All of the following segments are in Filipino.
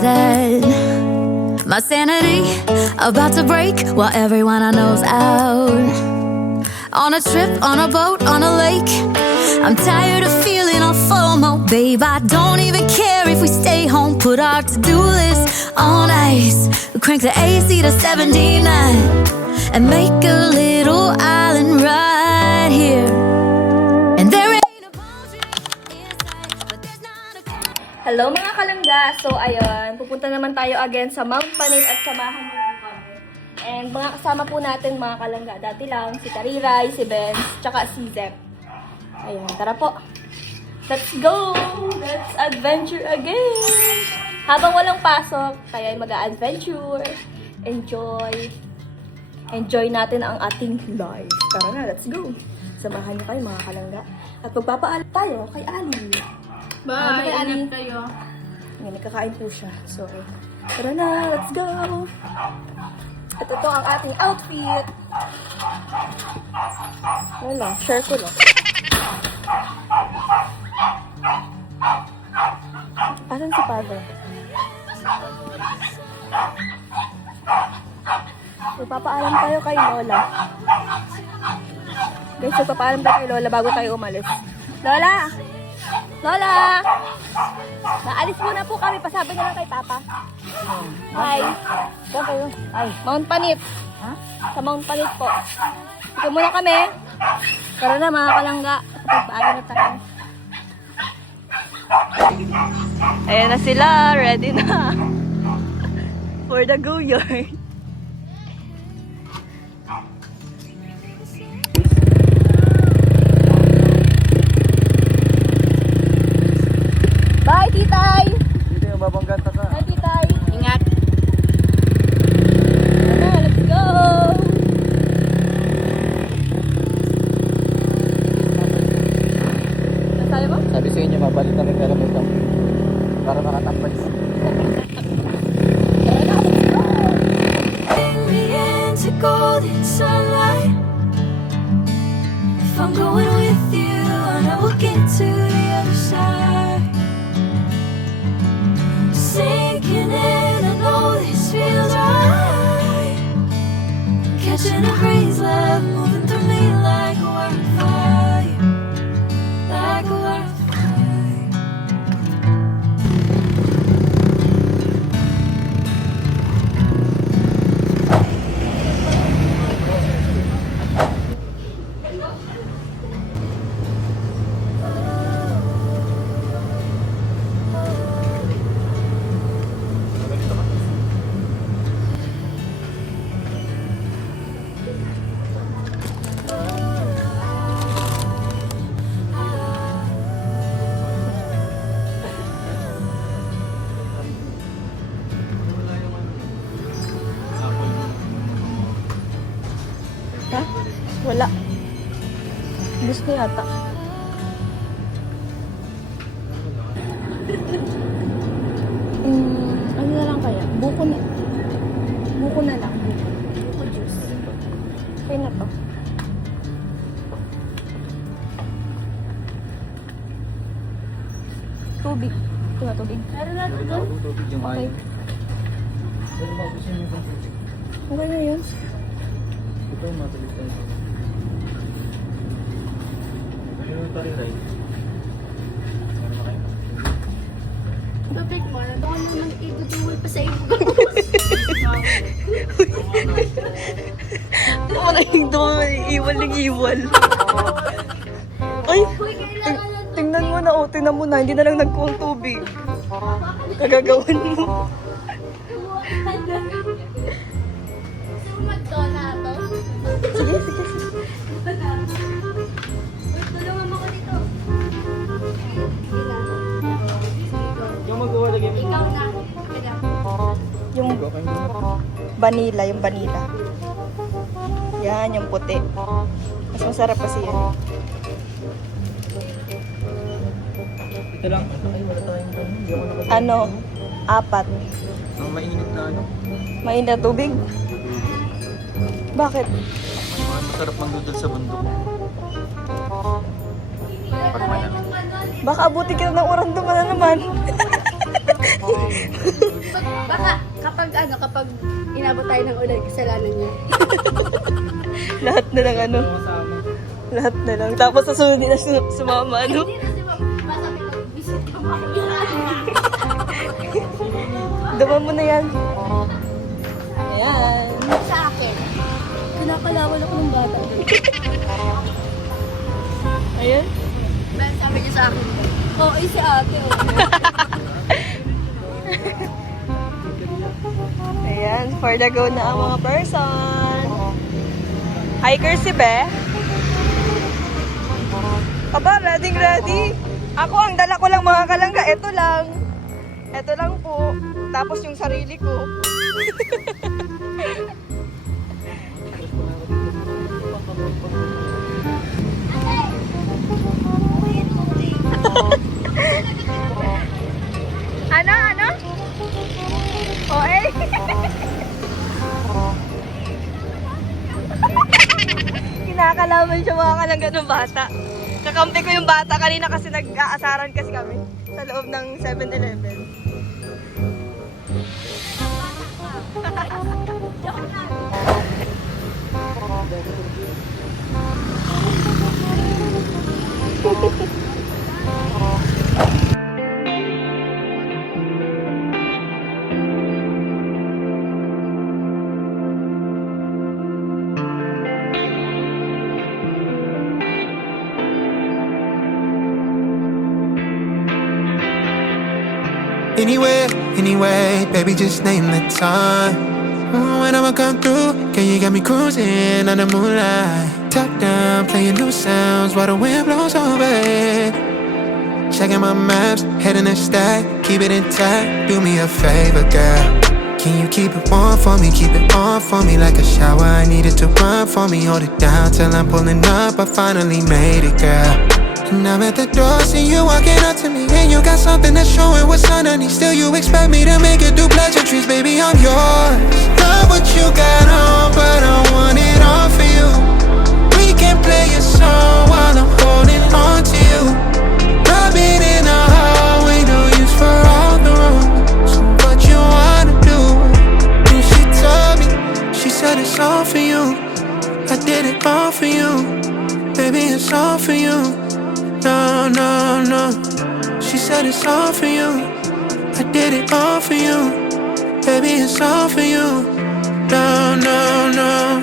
that. My sanity about to break while everyone I know's out. On a trip, on a boat, on a lake. I'm tired of feeling all FOMO. Babe, I don't even care if we stay home. Put our to-do list on ice. Crank the AC to 79 and make a little island right here. And there ain't a palm tree in sight, but there's not a... Hello mga kalangga! So ayun, pupunta naman tayo again sa Mount Panit at samahan niyo po kami. And mga kasama po natin mga kalangga, dati lang si Tariray, si Benz, tsaka si Zep. Ayun, tara po! Let's go! Let's adventure again! Habang walang pasok, tayo ay mag-a-adventure. Enjoy natin ang ating life. Tara na, let's go! Samahan niyo kayo mga kalangga. At magpapaalam tayo kay Ali. Bye! Kay Ali. Ingat kayo. Ngayon, nagkakain po siya. So, tara na, let's go! At ito ang ating outfit. Wala, share ko lang. Asan si Father? Magpapaalam tayo kay Lola. Guys, magpapaalam tayo kay Lola bago tayo umalis. Lola! Lola! Naalis muna po kami. Pasabi na lang kay Papa. Hi. Saan kayo? Ay, Mount Panit. Ha? Sa Mount Panit po. Ito muna kami. Tara na mga kalangga. Pagpaalam na tayo. Ayan na sila. Ready na. For the go yard. Bye, Titay! Dito yung babanggata ka. Bye, Titay! Ingat! Tara, let's go! Nasaya mo? Sabi sa inyo, mabalit na rin pero may tam. Para makatampay. Tara na, let's go! Into golden sunlight. If I'm going with you, I know we'll get to the other side. Sinking in, I know this feels right. Catching a breeze, love moving through me like a wildfire, like a wildfire. Ha? Wala. Gusto yata. Ano na lang kaya? Buko na. Buko na lang. Buko juice. Okay na to. Tubig. Ito na tubig. Meron na doon. Tubig yung Okay. ayaw. Pero magusin mo yung tubig. Okay na yun. Ito, mabilis tayo. Yung tariray. Meron na kayo. Tubig mo, nandoon naman iguduwal pa sa iyo. Wala yung doon. Iwal ng iwal. Ay! Tingnan mo na, tingnan mo na. Hindi na lang nagkuhang tubig. Kagagawan mo. Sige, sige, sige. Tulungan mo ko dito. Yung magawa lagi mo. Ikaw na. Teka. Yung Okay mo. vanilla, yung vanilla. Yan, yung puti. Mas masarap kasi yan. Ito lang. Ay, wala tayong ganun. Hindi ako nakabili. Ano? 4. Ang mainit na ano. Mainit na tubig? Bakit? Masarap magdudol sa bundok. Pag malamig. Baka abuti kita ng oras doon ka na naman. Baka kapag inabot tayo ng ulan, kasalanan niya. Lahat na lang ano. Kasama. Lahat na lang. Tapos sa sunod na sumama ano. Hindi kasi masabi mag-visit ka pa. Daman mo na yan. Ayan. Sa akin. Kinakalawan ako ng bata. Ayan. Ben, sabi niya sa akin. Oo, si ate. Ayan, for the go na ang mga person. Hiker si Be. Aba, ready. Ako, ang dala ko lang mga kalangga. Ito lang. Ito lang po. Tapos yung sarili ko. Ano? O eh. Kinakalaman siya mga kalangga ng bata. Kakampi ko yung bata kanina kasi nag-aasaran kasi kami sa loob ng 7-Eleven. Anyway, baby, just name the time. When I'ma come through, girl, you got me cruising on the moonlight. Top down, playing new sounds while the wind blows over it. Checking my maps, heading a stack, keep it intact. Do me a favor, girl. Can you keep it warm for me, keep it on for me like a shower? I need it to run for me, hold it down till I'm pulling up. I finally made it, girl. And I'm at the door, see you walking up to me, and you got something that's showing what's underneath. Still, you expect me to make it do pleasantries, baby, I'm yours. Love what you got on, but I want it all for you. We can play a song while I'm holding on to you. Rubbing in the hallway, no use for all the rooms. So what you wanna do? And she told me, she said it's all for you. I did it all for you, baby, it's all for you. No. She said it's all for you. I did it all for you. Baby, it's all for you. No.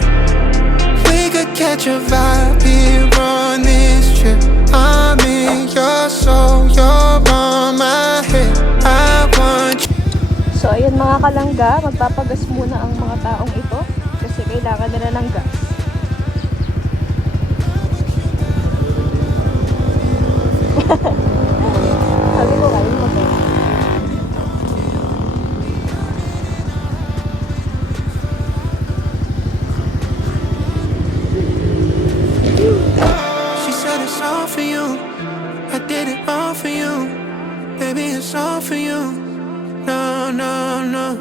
We could catch a vibe here on this trip. I'm in your soul, you're on my head. I want you. So, ayun mga kalangga, magpapagas muna ang mga taong ito kasi kailangan nila ng gas. Sabi ko kayo mo. She said it's all for you. I did it all for you. Baby, it's all for you. No.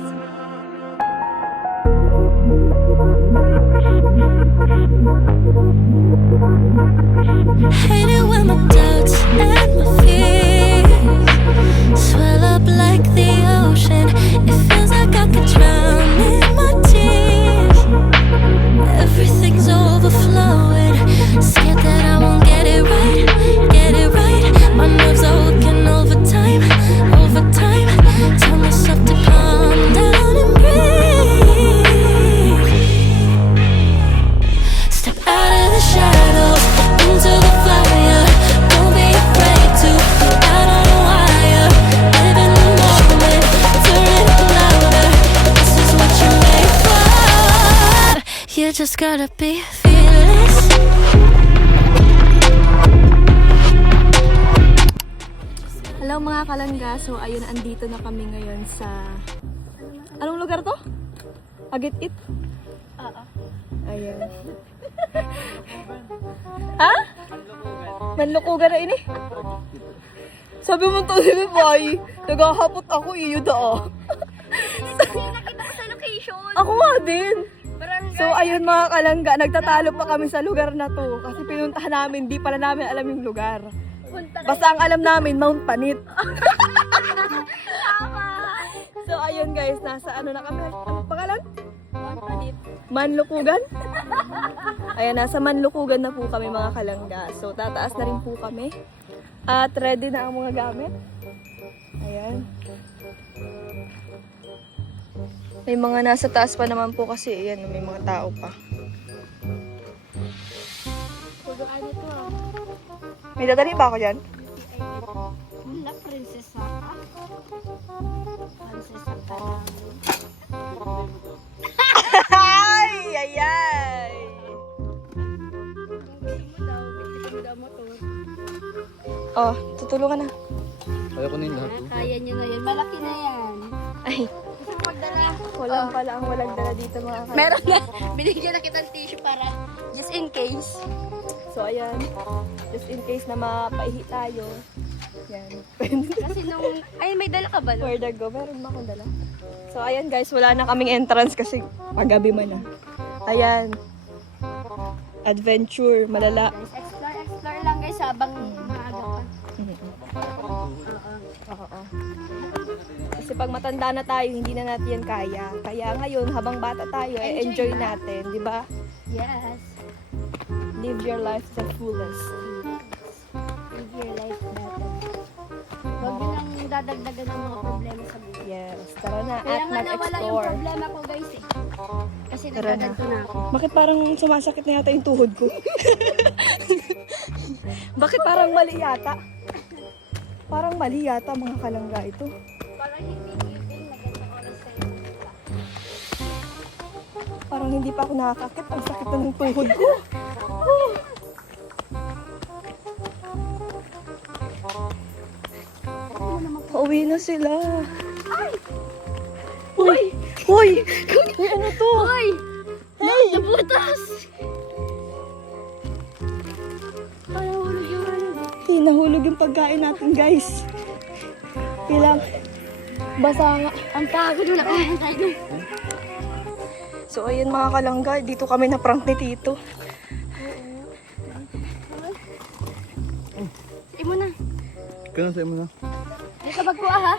Hate it when my doubts and my fears swell up like the ocean. It feels like I could drown in my tears. Everything's overflowing. Scared that I won't get it right. My nerves are working overtime. Tell myself to calm down and breathe. Step out of the shadows into the fire. Don't be afraid to be out on the wire. Live in the moment, turn it louder. This is what you're made for. You just gotta be fearless. Hello mga kalangga, so ayun, andito na kami ngayon sa... Anong lugar to? Agit-it? Oo. Ayun. Ha? Manlukugan na ini? Sabi mo to, di ba? Naghahapot ako, iyo da. Nakita ko sa location. Ako nga din. Barangay. So ayun mga kalangga, nagtatalo pa kami sa lugar na to kasi pinuntahan namin, di pala namin alam yung lugar. Punta Basta ang alam namin, Mount Panit. Tama. So ayun. ayun guys, nasa ano na kami. Ano pangalan? Manlukugan? Ayan, nasa Manlukugan na po kami mga kalangga. So, tataas na rin po kami. At ready na ang mga gamit. Ayan. May mga nasa taas pa naman po kasi, ayan, may mga tao pa. Tugaan ito ah. May dadali ba ako dyan? Wala, prinsesa ka. Prinsesa ka lang. Ay! Ay! Ay! Gusto mo daw, bitin mo daw motor. Oh, tutulungan na. Kaya ko na yung lahat. Kaya nyo na yan. Malaki na yan. Ay, Gusto mo magdala? walang pala ang walang dala dito mga kalangga. Meron na. Binigyan na kitang tissue para just in case. So, ayan. Just in case na mapaihi tayo. Yan. Kasi nung... Ay, may dala ka ba? No? Where the go? Meron ba akong dala? So, ayan guys. Wala na kaming entrance kasi paggabi man na. Ayan. Adventure. Malala. Guys, explore lang guys habang maaga pa. Oo. Kasi pag matanda na tayo, hindi na natin yan kaya. Kaya ngayon, habang bata tayo, enjoy natin. Di ba? Yes. Live your life to the fullest. Live your life better. Huwag nyo nang dadagdagan ng mga problema sa buhay. Yes. Tara na Kaya at nga nawala yung mag-explore. problema ko guys eh. Kasi Tara na. nagdadag ko na ako. Bakit parang sumasakit na yata yung tuhod ko? Bakit parang mali yata? Parang mali yata mga kalangga ito. Parang hindi giving na ganda oras sa inyo. Parang hindi pa ako nakakakit. Ang sakit na ng tuhod ko. Whew. Pauwi na sila. Uy! Uy! Uy, ano to? Hoy! Hey! Nabutas! Kaya hulog yung ano. Hey, nahulog yung pagkain natin, guys. Ilang basa nga. Ang pagod na kaya tayo. So, ayun mga kalangga. Dito kami na prank ni Tito. Sige mo na. Kaya sa'yo mo na. Di ka magkuha ha?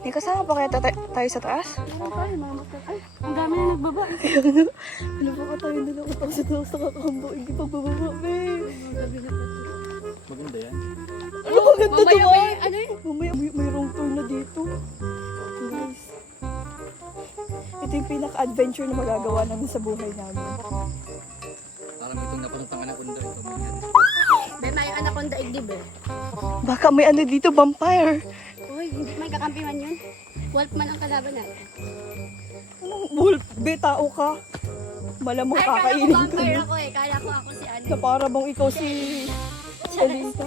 May kasama pa kaya tayo sa taas? Meron tayo, mamatay. Ay, ang dami na nagbaba. Ano ba ka tayo na lang tayo sa taas nakakamba? Hindi pa bababa, babe. Maganda yan. Ano maganda Mamaya naman? may ano yun? Mamaya may wrong turn na dito. Guys. Ito yung pinaka-adventure na magagawa namin sa buhay namin. Parang itong napanood ng anak ko nito. May anak kong daigdib eh. Baka may ano dito, vampire. Uy, hindi may kakampi man yun. Wolf man ang kalaban natin. Anong wolf? Be, tao ka. Malamang Ay, kaya ko kakainin ka. vampire ako eh. Kaya ko ako si ano. Na para bang ikaw si Elisa.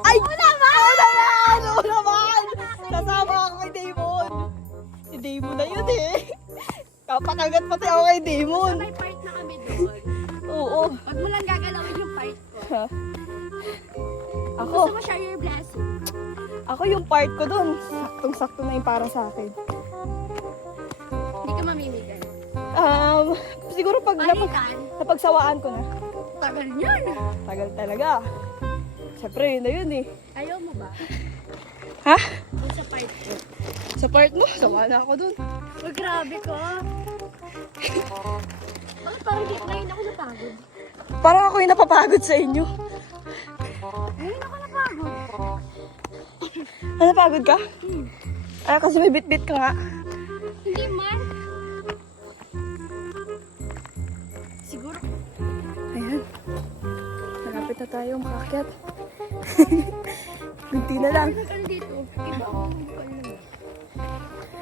Ay! Oo naman! Oo naman! Oo naman! Kasama ako kay Damon. Si Damon na yun eh. Kapakagat pati ako kay Damon. May part na kami doon. Oo. Huwag mo lang gagalawin yung part ko. Ha? Ako, Gusto mo share your blessing. ako yung part ko dun. Saktong-sakto na yung para sa akin. Hindi ka mamimigay. Siguro pag Palitan. napagsawaan ko na. Tagal yun. Tagal talaga. Siyempre, yun na yun eh. Ayaw mo ba? Ha? Dun sa part ko. Sa part mo, sawa na ako dun. Oh, grabe ka. Bakit parang di ngayon ako napagod? Parang ako yung napapagod sa inyo. Ngayon ako napagod. Napagod ka? Ah, kasi may bit-bit ka nga. Hindi man. Siguro. Ayan. Malapit na tayo makaakyat. Kunti na lang. Ano dito? Iba ako. Hindi ko alam.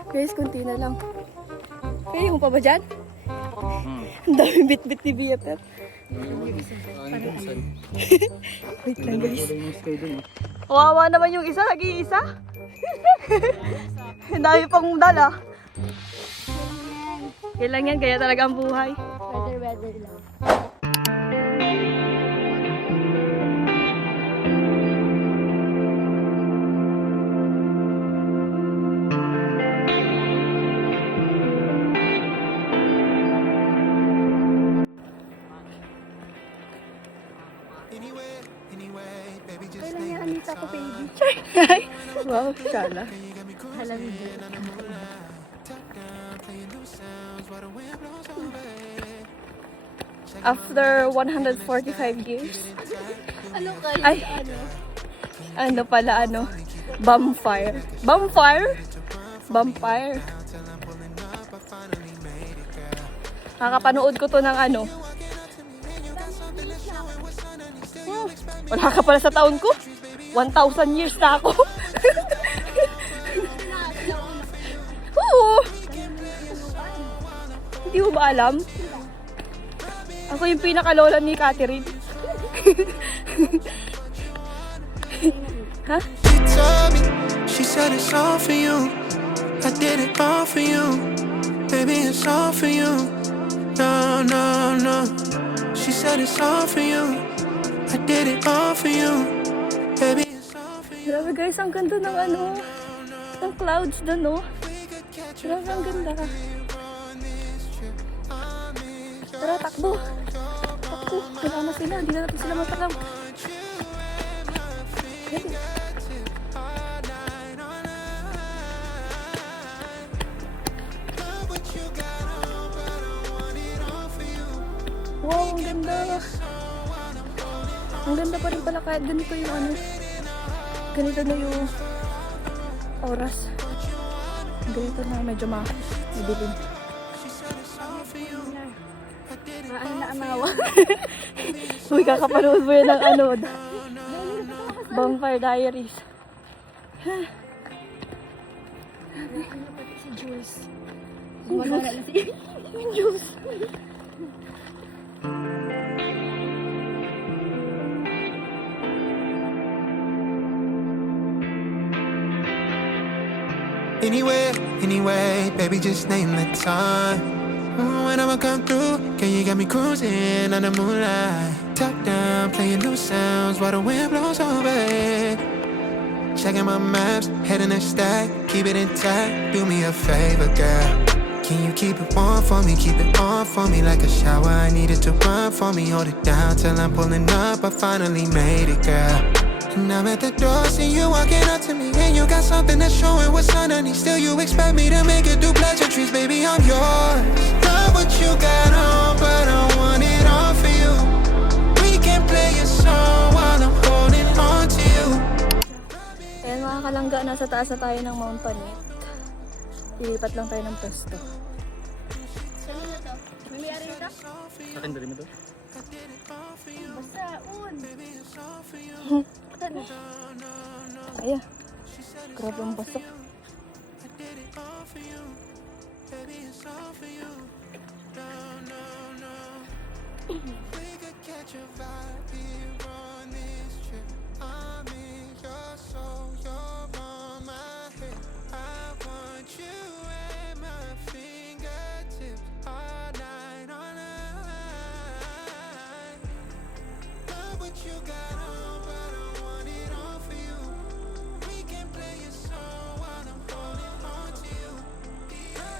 Guys, kunti na lang. Pwede mo pa ba dyan? Ang dami bit-bit ni BFF. Wait lang guys. Kawawa naman yung isa, nag-iisa. Ang dami pang dala. Kailan yan, kaya talaga ang buhay. Weather lang. Anywhere, Wow, sana. After 145 years. Ano kayo? Ay, ano pala, Vampire. Vampire? Vampire. Nakakapanood ko to ng wala ka pala sa taon ko. 1,000 years na ako. Oo. Hindi mo ba alam? Ako yung pinakalola ni Catherine. Ha? She told me, she said it's all for you. I did it all for you. Baby, it's all for you. No, no, no. She said it's all for you. I did it all for you. Baby, it's all for you. Grabe guys, ang ganda ng ng clouds doon, no? Grabe, ang ganda. Tara, takbo. Takbo. Kailangan sila. Hindi na natin sila matalam. Wow, ang ganda. Ang ganda pa rin pala kahit ganito yung ganito na yung oras. Ganito na medyo madilim. Na amawa. Uy, kakapanood mo yun ng Vampire Diaries. Si Jules. Jules. Anyway, baby, just name the time. When I'ma come through, girl, you got me cruising on the moonlight. Top down, playing new sounds while the wind blows over it. Checking my maps, heading a stack, keep it intact. Do me a favor, girl. Can you keep it warm for me, keep it on for me like a shower? I needed to run for me, hold it down till I'm pulling up. I finally made it, girl. And I'm at the door, see you walking up to me, and you got something that's showing what's underneath. Still, you expect me to make it do pleasantries, baby, I'm yours. Love what you got on, but I want it all for you. We can play a song while I'm holding on to you. Ayan mga kalangga, nasa taas na tayo ng Mount Panit. Ilipat lang tayo ng pwesto. Saan na to? May may-ari nito? Sa akin dali mo to? Basta, un. Ayan. Grabe ang basok.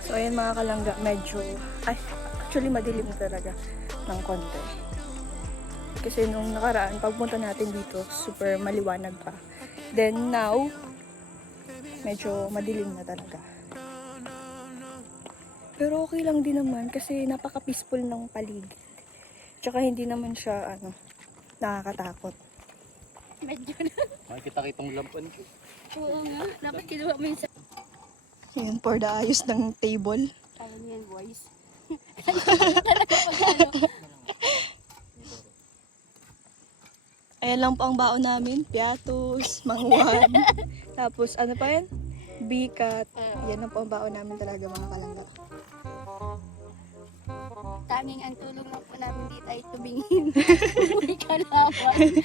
So ayan mga kalangga, medyo, actually madilim talaga ng konti. Kasi nung nakaraan, pagpunta natin dito, super maliwanag pa. Then now, medyo madilim na talaga. Pero okay lang din naman kasi napaka-peaceful ng paligid. Tsaka hindi naman siya, nakakatakot. Medyo na. Makikita-kitang lampan ko. Oo nga. Dapat kinuha mo yung sa... Yun, for the ayos ng table. Kaya niyan, boys. Ayan lang po ang baon namin. Piatos, mangwan. Tapos ano pa yan? Bikat. Yan lang po ang baon namin talaga mga kalangga. Tanging ang tulong lang po namin dito ay tubingin. May kalaban.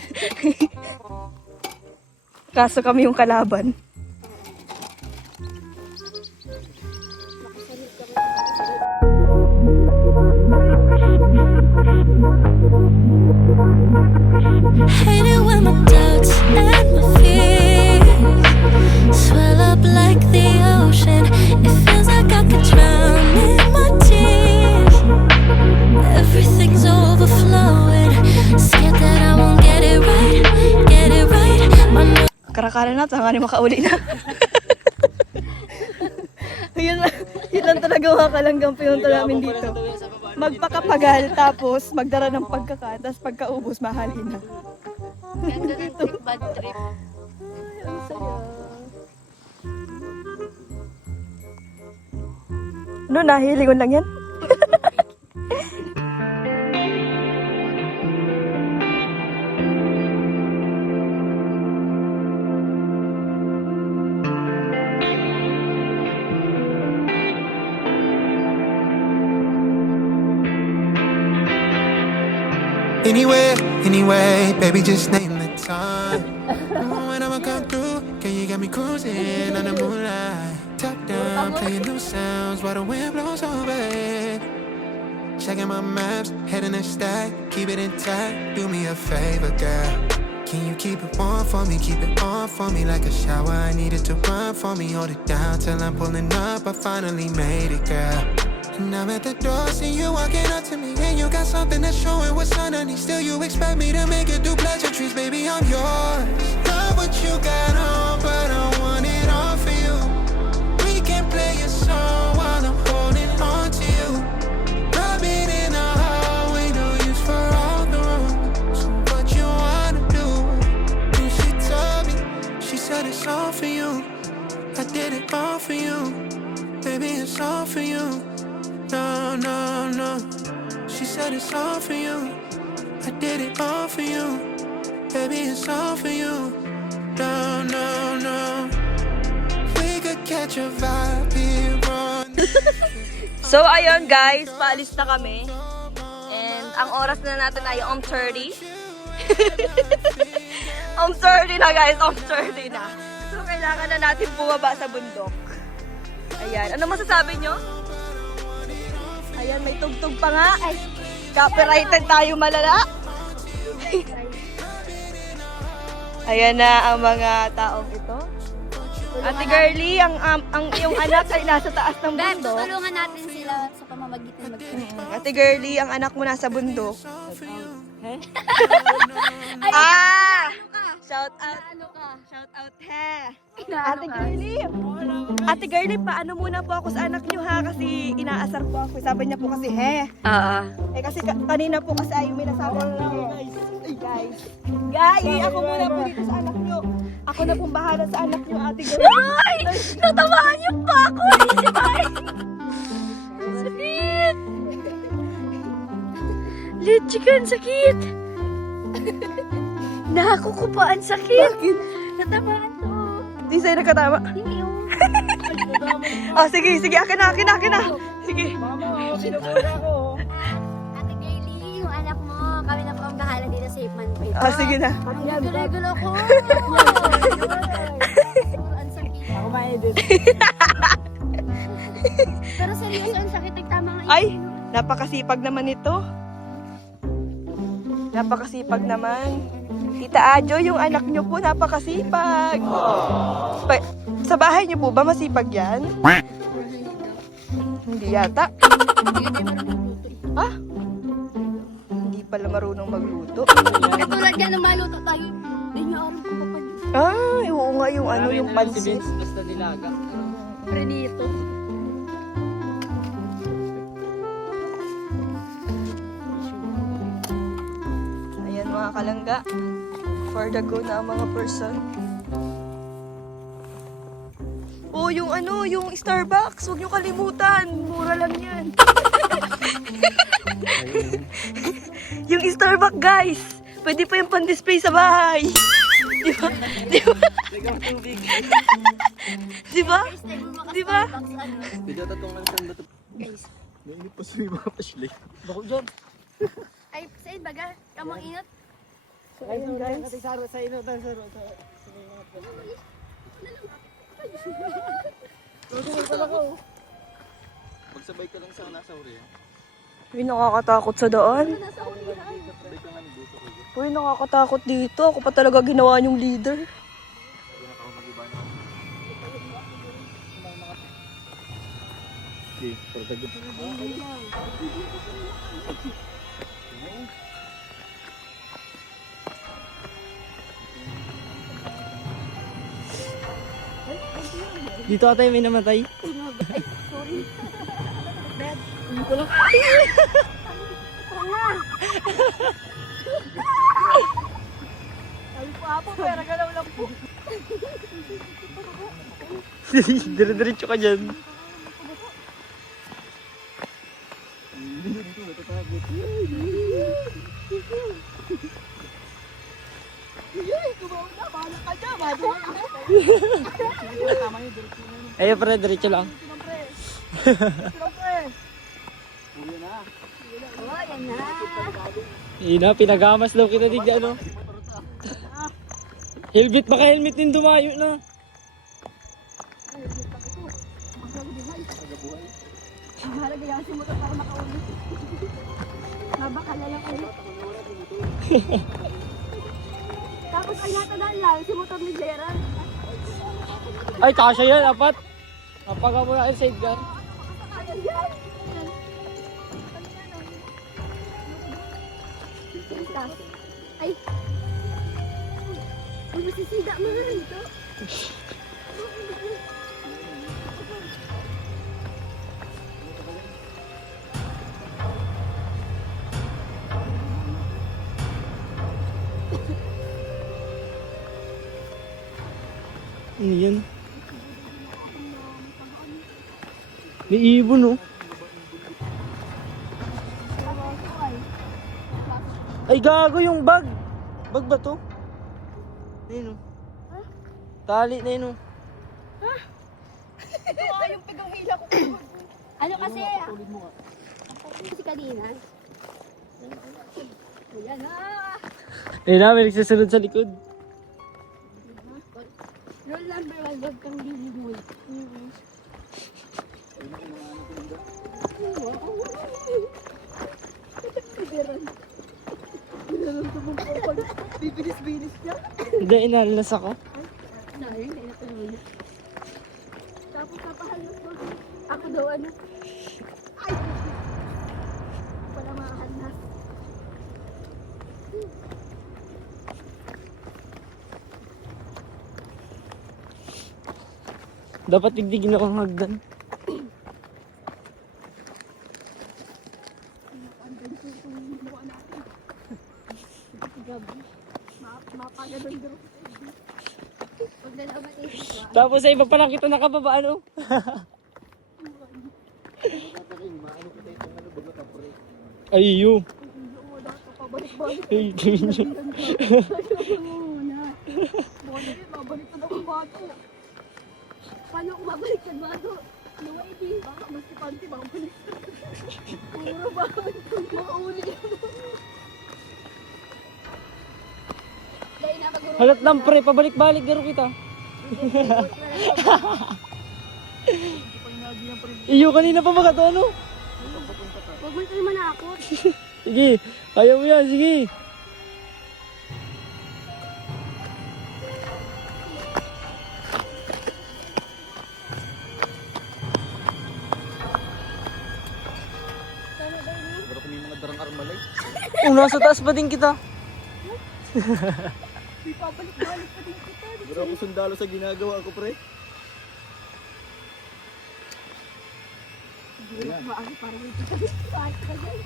Kaso kami yung kalaban. Hate it when my doubts and my fears swell up like the ocean. It feels like I could drown in my tears. Everything's overflowing. Scared that I won't get it right, get it right. My Akala na, tanga ni makauli na. yun lang talaga mga kalanggang pinunta namin dito. Magpakapagal, tapos magdara ng pagkaka, tapos pagkaubos, mahalin na. Ganda ng trip, bad trip. Ang saya. Ano, nahilingon lang yan? Anyway, baby, just name the time. When I'ma come through, can you got me cruising on the moonlight? Top down, playing new sounds while the wind blows over it. Checking my maps, heading a stack, keep it intact. Do me a favor, girl. Can you keep it warm for me, keep it on for me like a shower? I need it to run for me, hold it down till I'm pulling up. I finally made it, girl. And I'm at the door, see you walking up to me, and you got something that's showing what's underneath. Still, you expect me to make it do pleasantries, baby. I'm yours. Love what you got on, but I want it all for you. We can play a song while I'm holding on to you. Rubbing in the hallway, no use for all the room. So what you wanna do? And she told me, she said it's all for you. I did it all for you, baby. It's all for you. No, no, no. She said it's all for you. I did it all for you. Baby, it's all for you. No, no, no. We could catch a vibe here on So, ayun guys, paalis na kami. And ang oras na natin ay 30. 30 na guys, 30 na. So, kailangan na natin bumaba sa bundok. Ayan, ano masasabi nyo? Ayan, may tugtog pa nga. Ay, copyrighted tayo malala. Ayan na ang mga taong ito. Ate Girlie, ang iyong anak ay nasa taas ng Beb, bundok. tutulungan natin sila sa pamamagitan mag-trip. Ate Girlie, ang anak mo nasa bundok. Ah! Shout out. Ano ka? Shout out, he. Inaano ka? Ate Girlie, paano muna po ako sa anak niyo ha? Kasi inaasar po ako. Sabi niya po kasi, he. Eh kasi kanina po kasi ayaw may nasabi. Guys. Guys, ako muna po dito sa anak niyo. Ako na pong bahala sa anak niyo, Ate Girlie. Ay! Natamaan niyo pa ako! Sakit! Lechikan, sakit! Nakakukupaan, sakit! Bakit? Natamaan to. Di sa'yo nakatama. Hindi yung... Oh, sige, akin na. Sige. Ate Gaily, yung anak mo, kami na po ang bahala dito sa Ipman po. Oh, sige na. Regular ako. Ang sakit. Ako ma-edit. Pero seryoso, ang sakit. Nagtama nga. Ay, napakasipag naman ito. Napakasipag naman. Tita Ajo, yung anak niyo po, napakasipag. Sa bahay niyo po ba masipag yan? Hindi yata. Ah? Hindi pala marunong magluto. Katulad yan na maluto tayo. Hindi niyo alam kung papalit. Ay, oo nga yung ano, yung pansit. Basta nilaga. Prenito. Ayan mga kalangga. For the go na ang mga person. Oh, yung ano, yung Starbucks. Huwag niyo kalimutan. Mura lang yan. Yung Starbucks, guys. Pwede pa yung pan-display sa bahay. Di ba? Di ba? Di ba? Video tatungan sa bato. Guys. May inip pa sa mga pashlay. Bako dyan. Ay, sa'yo baga? Kamang inot? Ayun, guys. Magsabay ka lang sa nasa uri. Uy, nakakatakot sa daan. Sabay ka nga ni Buto ko. Uy, nakakatakot dito. Ako pa talaga ginawa niyong leader. Kaya ako mag-iba na. Okay, protagod. Dito ata yung may namatay. Sorry. Bed. Hindi ko lang. Sabi ko apo, pera galaw lang po. Dire-diretso ka dyan. Ayun pre, diretso lang. Oh, yan na. Ina, pinagamas daw kita digda, no? Helmet, baka helmet din dumayo na. Mahalaga yan si motor para makaulit. Mabakala lang ulit. Tapos ay natandaan lang, si motor ni Gerald. Ay, kasha yan, apat. Kapag mo na yung sidecar. Ay! Ay, masisida mo na ito. Ano yan? May ibon, no? Ay, gago yung bag. Bag ba to? Ayun, no? Tali na yun, no? Ano kasi? Kasi kanina. Ayan na. Ayun na, may nagsasunod sa likod. Rule number 1, wag kang lilingol. Bibilis-bilis niya. Hindi, inalalas ako. Dahil, hindi na tuloy. Tapos napahalos ko. Ako daw ano. Ay! Wala makahalas. Dapat tigdigin ako ng hagdan. Mapaganon daw. Pag nalaman isip ko. Tapos sa iba pa lang kita nakababa, ano? Ay, iyo. Pabalik-balik. Ay, tingin nyo. Babalik na ako bago. Paano ako babalik ka bago? Nawa hindi. Baka mas panty babalik. Puro ba? Makauli. Dahil na maguro. Halat lang pre, pabalik-balik garo kita. Iyo, kanina pa ba ka to, ano? Huwag mo kayo manakot. Sige, ayaw mo yan, sige. Oh, nasa taas pa din kita. Di pabalik-balik pa din kita. Siguro ako sundalo sa ginagawa ko, pre. Hindi na kumaari para may kahit ka dyan.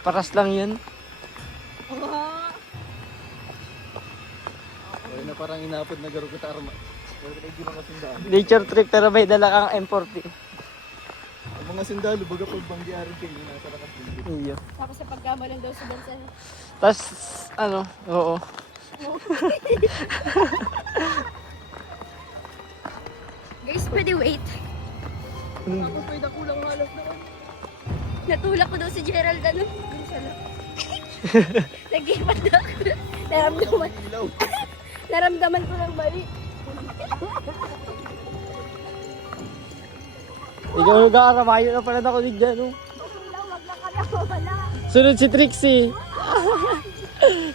Paras lang yan. Kaya na parang inapod na garo kita arma. Pero hindi mga sundalo. Nature trip pero may dala kang M40. Ang mga sundalo, baga pagbanggiarin kayo, nasa lakas dito. Iyo. Tapos sa pagkamalang daw si Benson. Tapos, ano, oo. Guys, pwede wait. Ako pwede kulang halos na. Natulak ko daw si Gerald, ano? Ganun siya lang. Nag-iwan daw ako. Naramdaman. Ilaw. Naramdaman ko ng mali. Ikaw nag-aaramayo na pala ako din dyan, no? Wag lang kami ako, wala. Sunod si Trixie.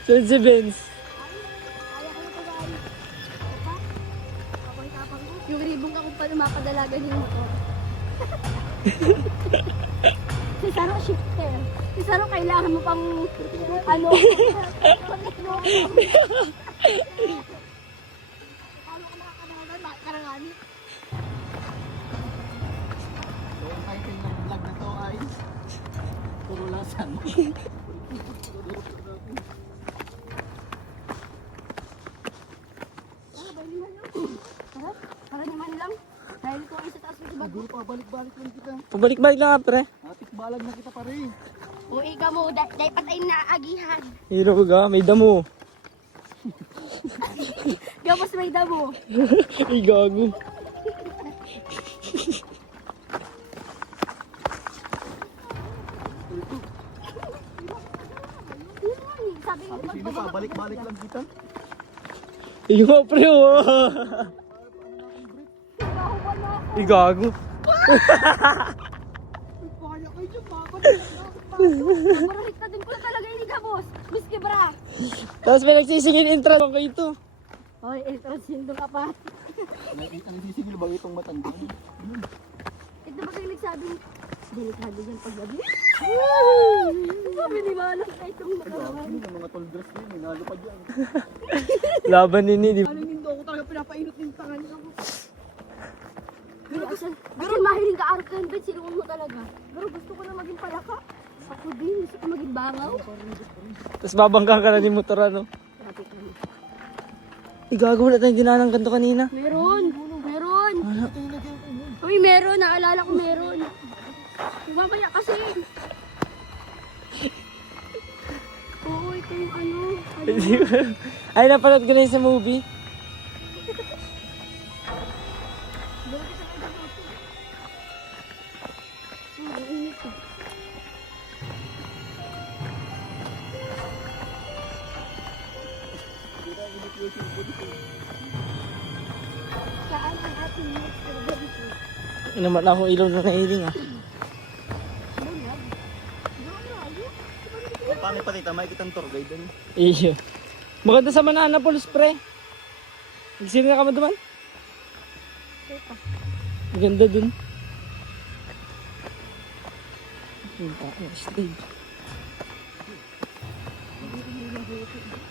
Sunod si Benz. Ayaw ko na ito, guys. Ha? Ako yung tapang ko. Yung ribong ako pa lumakadalagan yung motor. Si Saro shifter. Si Saro kailangan mo pang, ano, Para naman lang. Dahil ko ang sa taas ng bago. Siguro pabalik-balik lang kita. Pabalik-balik lang nga, pre. Atik balag na kita pare. O ikaw mo, dapat ay naagihan. Hero ka, may damo. Gapos may damo. Ay, gago. Sabi mo, Sino pabalik-balik lang kita? Ay, nga, pre, oh. Ay, gago. kaya kayo dyan, babalik na. Marahit na din ko na talaga ini gapos. Miski bra. Tapos may nagsisingin intro ko ito. Oy, sindo ka pa. Nakikita nagsisigil ba itong matanda? Ito ba kayo nagsabing, delikado yan pag gabi? Sabi ni Manong na itong nakaraan. Ano ng mga tall grass din, nalo pa dyan. Laban nini, di ba? Anong hindi ako talaga pinapainot ng tangan ako. Asan mahiling ka araw ka hundred, sinuon mo talaga. Pero gusto ko na maging palaka. Ako din, gusto ko maging bangaw. Tapos babangka ka na ni motor, ano? Ay, gago, wala tayong dinanang kanto kanina. Meron! Uy, meron! Naalala ko meron. Mamaya kasi. Oo, ito yung ano. Ay, napanood ko na yun sa movie. Saan ang ating next adventure? Ano naman akong ilaw na nailing, ah. Paano pa tita, may kitang tour guide din. Iyo. Maganda sa Manana Falls, pre. Nagsiri na ka mo duman? Maganda dun. Stage.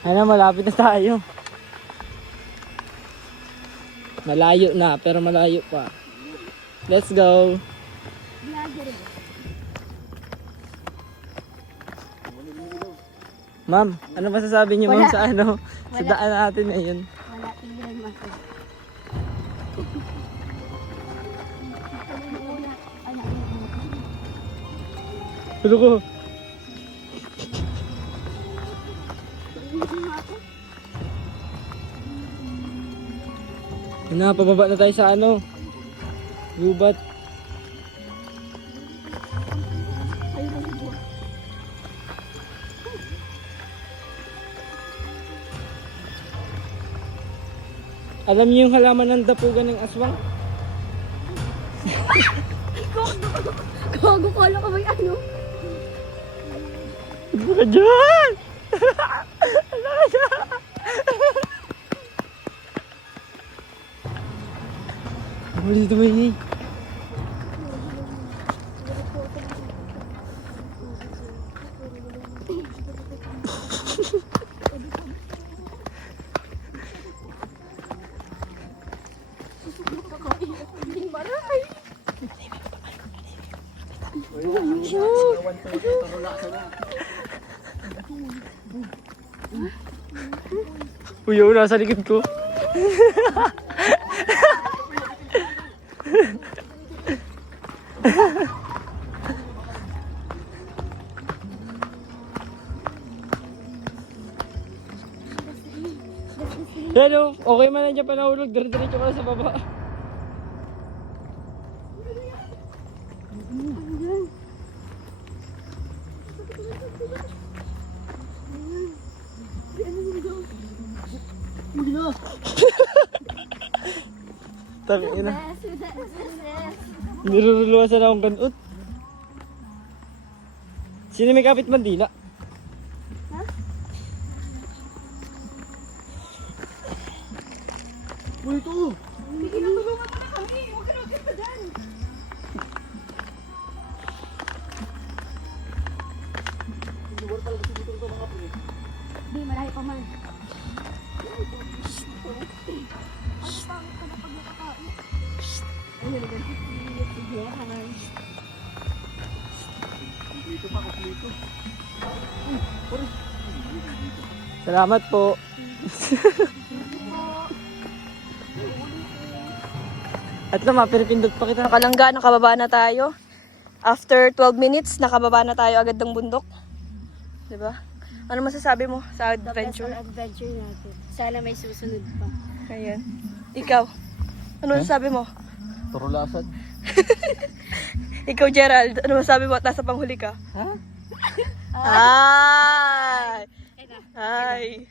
Ano, malapit na tayo. Malayo na, pero malayo pa. Let's go. Ma'am, ano masasabi niyo, ma'am, sa ano? Sa daan natin ngayon. Wala, tingnan mo ako. Ano ko? Na, pababa na tayo sa ano? Gubat. Alam niyo yung halaman ng dapugan ng aswang? Gago ko, alam ko ba yung ano? Ano ka dyan? Ano ka dyan? Ano dito mo yun? Hindi maray. Uy, yun, nasa likod ko. Yan o, okay man nandiyan pa nahulog, dire-diretso ka na sa baba. Tangin na. Niruruluwasan akong ganut. Sino may kapit mandila? Uy, ito! Tinatulungan mo na kami. Huwag ka na agad dyan. Di, marami pa man. Kumpleto pa, kumpleto. Salamat po. At na, mapiripindot pa kita. Nakalangga, nakababa na tayo. After 12 minutes, nakababa na tayo agad ng bundok. Diba? Ano masasabi mo sa adventure? Adventure natin. Sana may susunod pa. Ayan. Ikaw, ano masasabi mo? Turulasan. Ikaw, Gerald, ano masasabi mo at nasa panghuli ka? Ha? Hi! Hi!